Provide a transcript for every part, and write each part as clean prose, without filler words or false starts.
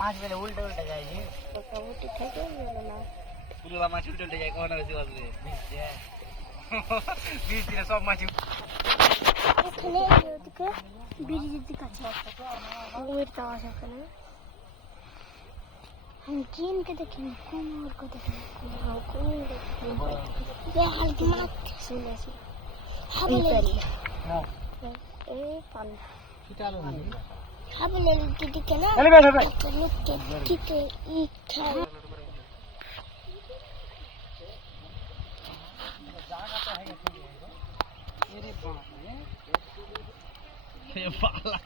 মাছ পেলে উল্টে উল্টে যায় পুরোলা মাছ উল্টে উল্টে যায় কখনো বেশি বাজবে বীজ দিলে সব মাছ ব্রিজের কাছে কুমিরটা আসে এখানে हम कीन के देखेंगे कुमिर को देखेंगे कुमिर ये हल्की मात सुने से हबले ए पान किटालो हबले की दिखे ना चल बैठ बैठ किके ई खा जागा तो है मेरे बाप रे ये पाला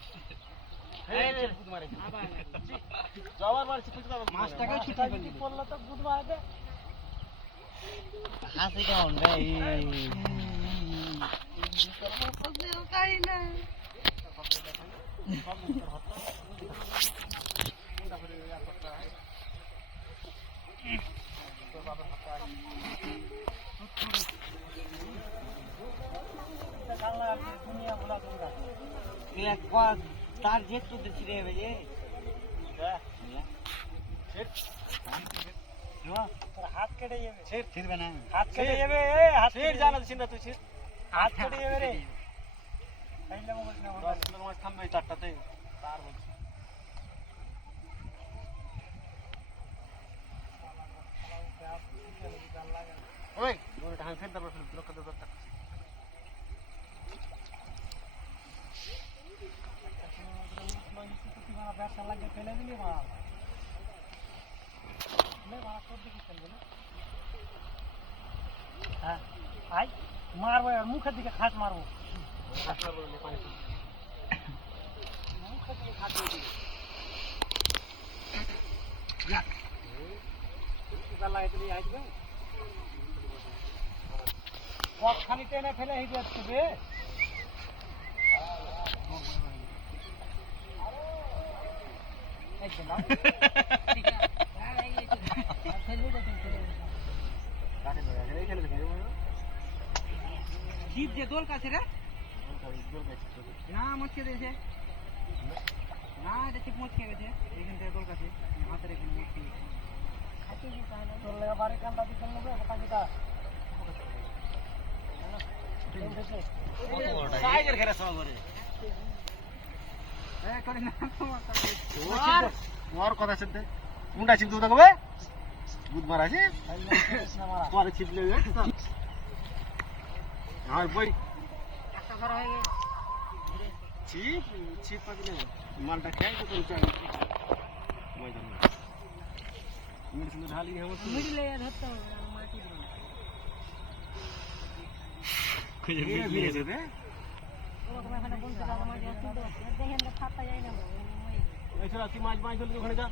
জবার মারছি কিছু দাও মাছটাকে ছুটি করে পড়লো তো গুদ মারবে হাসি কেমন রে কাই না দুনিয়া ভোলা তোমরা तार जेट तो दिख रहे हैं ये जो पर हाथ कड़े ये छेड़ फिर बना हाथ कड़े ये ए हाथ छेड़ जाना छिन तू छेड़ हाथ कड़े ये रे पहले मो बोलना 10 किलो माछ থামবে চারটাতে তার বলছি ওই ওরে ঢাং ফের দাও ফের লোক কত দরকার ব্যবসা লাগে ফেলে দিলি মাল ভাড়া করতে কি চলবে না হ্যাঁ আই মারবো মুখের দিকে খাস মারবো মুখের দিকে খাস খানি টেনে ফেলে হয়ে যাচ্ছে जीप जे दोल का छे रे ना मत के देছে না এটা ঠিক মত খেয়ে গেছে এখান থেকে দোল কাছে হাতের এখানে মত খেয়ে খাতে কি তাহলে তোর লাগা বারে কান্ডা দিতে নেবে পানিটা সাইজের ঘেরা সব করে এ করে না তোমার কথা শুনতে মুন্ডা চিপ দুটো কবে বুধ মারা আছে তোমার চিপ লেগে আর বই একটা ধরা হয়ে চিপ চিপ পাগলে মালটা খাই তো কোন চাই মই জানি মিড সুন্দর ঢালি হবে মিডলে ধরতে হবে মাটি দিন খুঁজে ভিড়ে যেতে ওরকম এখানে বলতে হবে মাটি আসতে তো দেখেন না ফাটা যায় না ওই চল তুই মাছ মাছ ধরলি ওখানে যা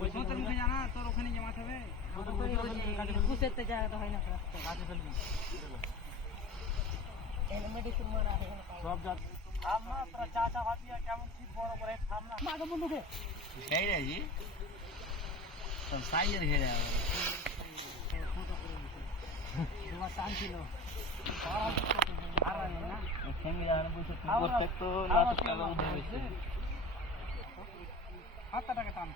ওই তোর মুখে জানা তোর ওখানে জমা হবে কুসেতে জায়গা হয় না কাছে চলবি এনে মেডিসিন মারা है সব জাত আমরা তোরা চাচা ভাতিয়া কেমন ঠিক বড় করে থামনা মাগো বন্ধুকে সেই রে জি তো সাইজের ঘেরে ফটো করে তোমার টান ছিল আর না ফ্যামিলি আর বসে প্রত্যেক তো লাখ টাকা হয়ে গেছে 7 টাকা টান